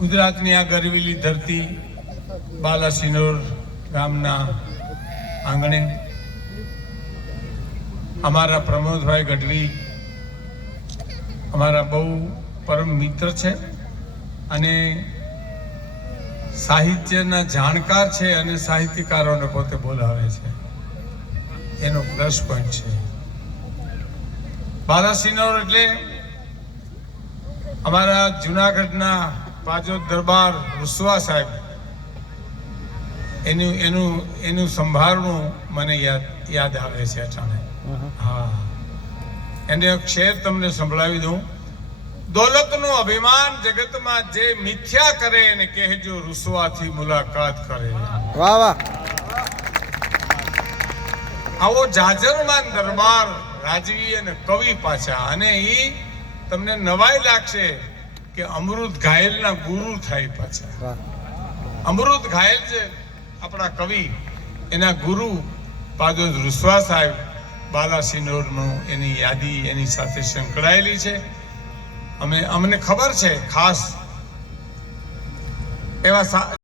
ગુજરાતની આ ગરવીલી ધરતી બાલાસિનોર ગામના આંગણે અમારા પ્રમોદભાઈ ગઢવી અમારા બહુ પરમ મિત્ર છે અને સાહિત્યના જાણકાર છે અને સાહિત્યકારોને પોતે બોલાવે છે, એનો પ્લસ પોઈન્ટ છે. બાલાસિનોર એટલે અમારા જુનાગઢના પાજોદ દરબાર રૂસવા સાહેબ, એનું સંભાળનું મને યાદ આવે છે અચાનક. હા, એને એક શેર તમને સંભળાવી દઉં. દોલતનું અભિમાન જગતમાં જે મિથ્યા કરે એને કહેજો રૂસવાથી મુલાકાત કરે. વાહ વાહ. આવો જાજરમાન દરબાર રાજવી અને કવિ પાછા, અને ઈ તમને નવાઈ લાગશે કે અમૃત ઘાયલના ગુરુ થાય પાછા. અમૃત ઘાયલ છે આપણા કવિ, એના ગુરુ પાજોદ રૂસવા સાહેબ બાલાસિનોરનું એની યાદી એની સાથે સંકળાયેલી છે. અમને ખબર છે ખાસ એવા